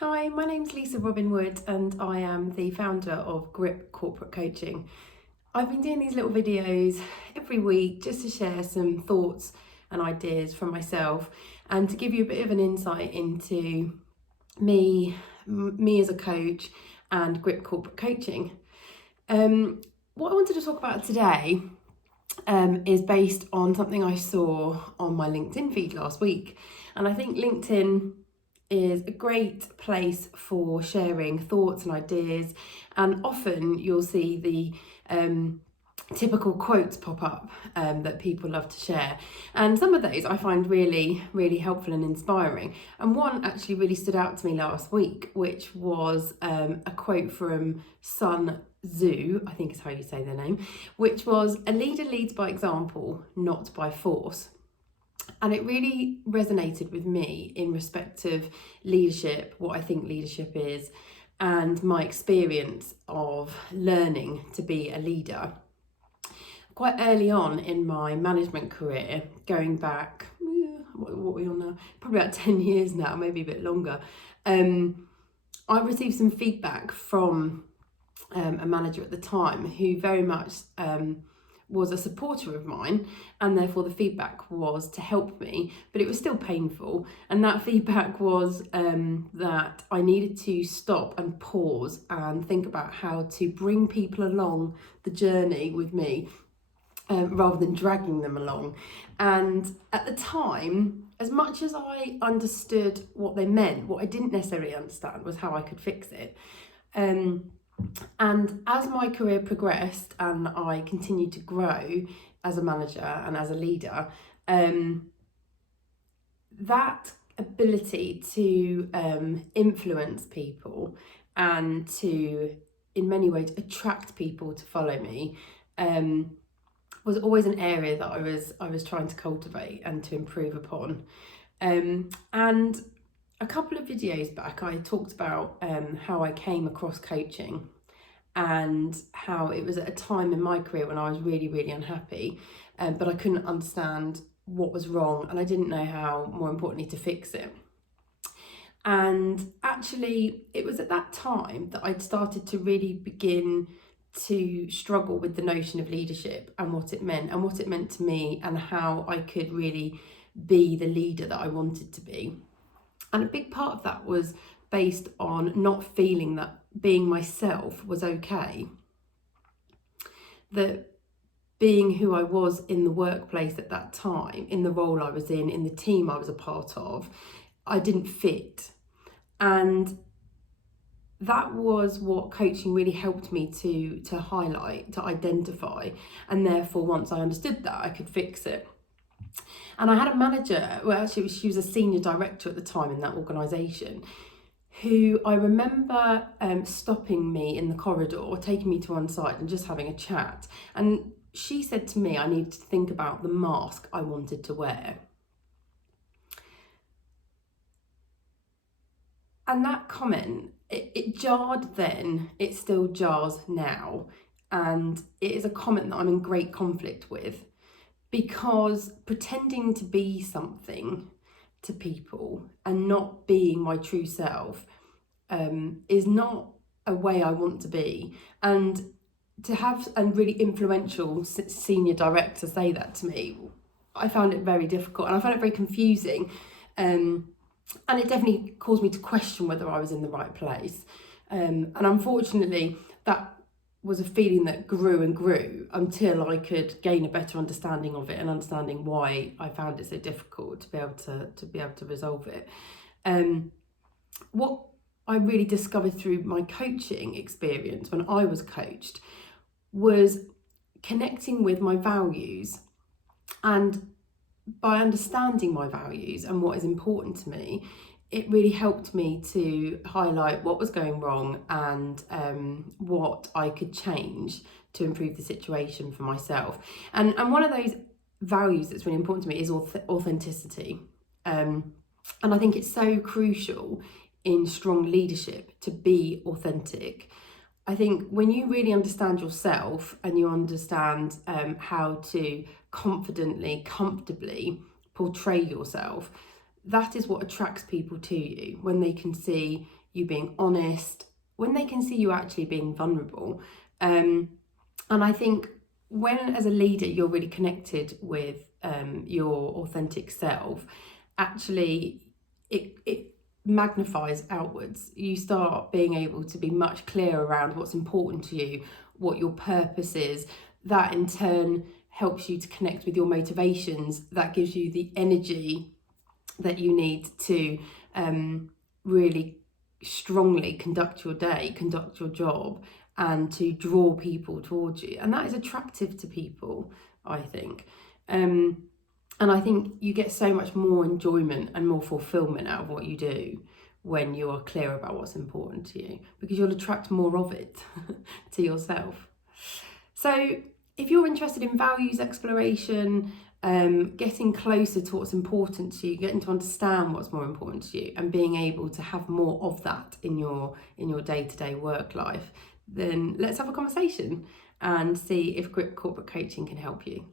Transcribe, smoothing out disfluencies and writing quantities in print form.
Hi, my name's Lisa Robyn Wood and I am the founder of Grip Corporate Coaching. I've been doing these little videos every week just to share some thoughts and ideas from myself and to give you a bit of an insight into me as a coach and Grip Corporate Coaching. What I wanted to talk about today is based on something I saw on my LinkedIn feed last week. And I think LinkedIn is a great place for sharing thoughts and ideas, and often you'll see the typical quotes pop up that people love to share, and some of those I find really helpful and inspiring. And one actually really stood out to me last week, which was a quote from Sun Tzu, I think is how you say their name, which was, "A leader leads by example, not by force." And it really resonated with me in respect of leadership, what I think leadership is, and my experience of learning to be a leader. Quite early on in my management career, going back, what are we on now? Probably about 10 years now, maybe a bit longer, I received some feedback from a manager at the time who very much was a supporter of mine, and therefore the feedback was to help me, but it was still painful. And that feedback was that I needed to stop and pause and think about how to bring people along the journey with me rather than dragging them along. And at the time, as much as I understood what they meant, what I didn't necessarily understand was how I could fix it. And as my career progressed and I continued to grow as a manager and as a leader, that ability to influence people and to, in many ways, attract people to follow me was always an area that I was trying to cultivate and to improve upon. And a couple of videos back, I talked about how I came across coaching and how it was at a time in my career when I was really unhappy, but I couldn't understand what was wrong and I didn't know how, more importantly, to fix it. And actually, it was at that time that I'd started to really begin to struggle with the notion of leadership and what it meant to me and how I could really be the leader that I wanted to be. And a big part of that was based on not feeling that being myself was okay. That being who I was in the workplace at that time, in the role I was in the team I was a part of, I didn't fit. And that was what coaching really helped me to highlight, to identify. And therefore, once I understood that, I could fix it. And I had a manager, well, actually, she was a senior director at the time in that organisation, who I remember stopping me in the corridor, taking me to one side and just having a chat. And she said to me, I needed to think about the mask I wanted to wear. And that comment, it jarred then, it still jars now. And it is a comment that I'm in great conflict with, because pretending to be something to people and not being my true self is not a way I want to be. And to have a really influential senior director say that to me, I found it very difficult and I found it very confusing. And it definitely caused me to question whether I was in the right place. And unfortunately, that was a feeling that grew and grew until I could gain a better understanding of it and understanding why I found it so difficult to be able to resolve it. What I really discovered through my coaching experience when I was coached was connecting with my values, and by understanding my values and what is important to me, it really helped me to highlight what was going wrong and what I could change to improve the situation for myself. And one of those values that's really important to me is authenticity. And I think it's so crucial in strong leadership to be authentic. I think when you really understand yourself and you understand how to confidently, comfortably portray yourself, that is what attracts people to you, when they can see you being honest, when they can see you actually being vulnerable. And I think when, as a leader, you're really connected with your authentic self, actually it magnifies outwards. You start being able to be much clearer around what's important to you, what your purpose is. That in turn helps you to connect with your motivations. That gives you the energy that you need to really strongly conduct your day, conduct your job, and to draw people towards you. And that is attractive to people, I think. And I think you get so much more enjoyment and more fulfillment out of what you do when you are clear about what's important to you, because you'll attract more of it to yourself. So if you're interested in values exploration, getting closer to what's important to you, getting to understand what's more important to you, and being able to have more of that in your day-to-day work life, then let's have a conversation and see if Grip Corporate Coaching can help you.